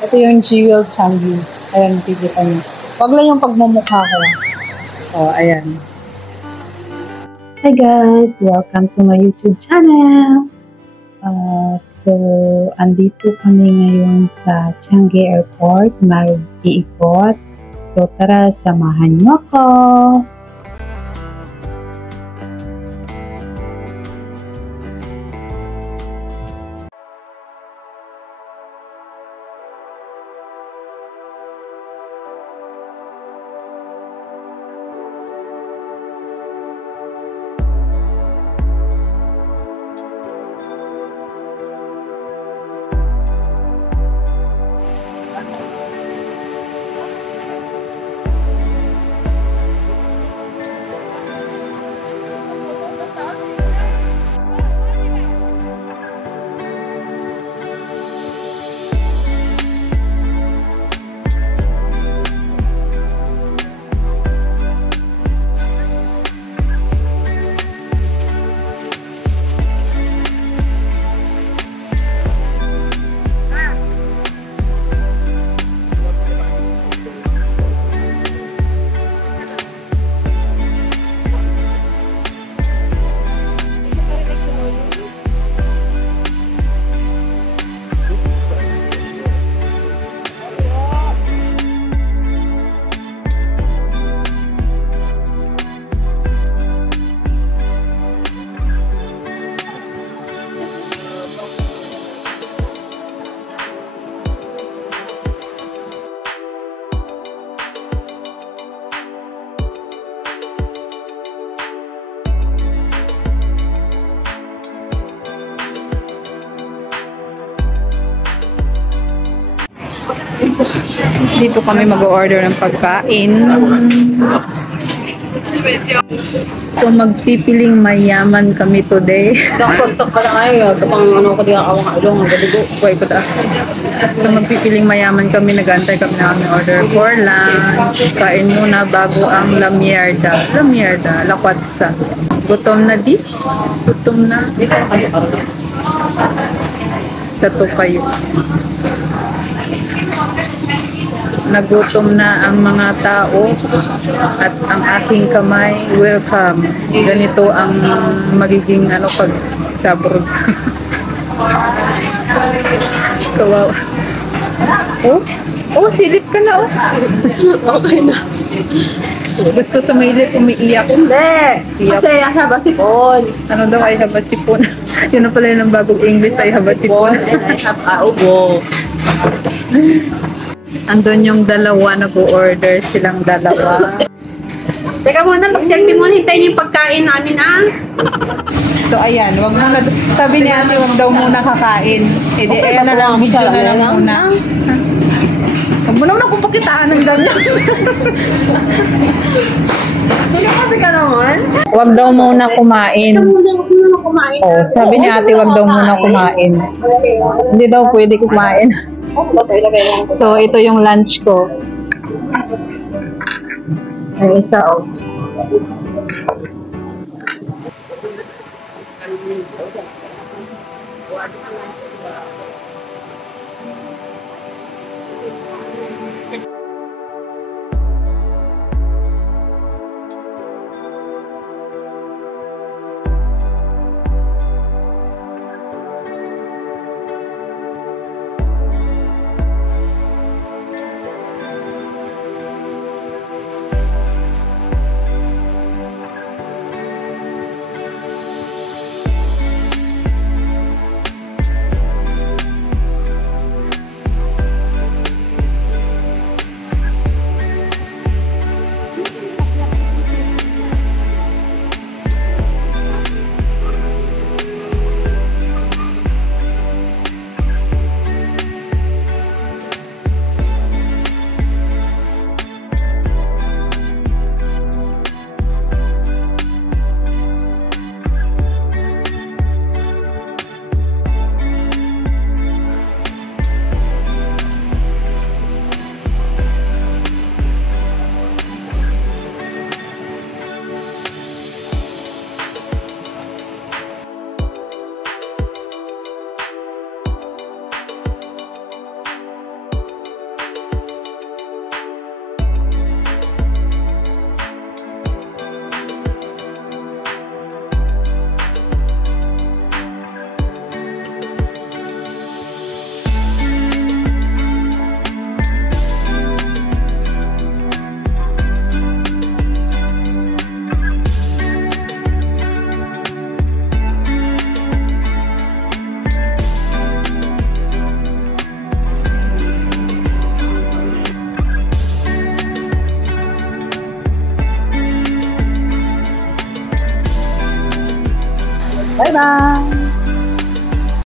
Ito yung Jewel Changi. Ayan, nakikita niyo. Wag lang yung pagmumukha ko. Oh, ayan. Hi guys! Welcome to my YouTube channel! So, andito kami ngayon sa Changi Airport, mag-iikot. So, tara, samahan niyo ako! Dito kami mag-order ng pagkain. So, magpipiling mayaman kami today. So, magpipiling mayaman kami. Nag-antay kami na kami order for lunch. Kain muna bago ang la mierda. La mierda, la kwatsa. Gutom na dis. Gutom na. Sa to kayo. Nagutom na ang mga tao at ang aking kamay, welcome. Ganito ang magiging pag sabrog. Kawawa. Oh, silip ka na Okay na. Gusto sa mailip, umiiyak. Hindi! Kasi habasipon. Ano daw ay habasipon? Yun na pala yung bagong English ay habasipon. Ubo. Andun yung dalawa, nag-order silang dalawa. Teka muna, mag-selfie muna, hintayin yung pagkain namin So ayan, wag muna. Sabi ni ate, wag daw muna kakain. Ayan na lang, video na lang muna. Wag mo naman akong pakitaan ng ganyan. Kasi ka naman? Wag daw muna kumain. Oh, sabi ni ate, wag daw muna kumain. Hindi daw pwede kumain. So, ito yung lunch ko. May isa, Bye-bye!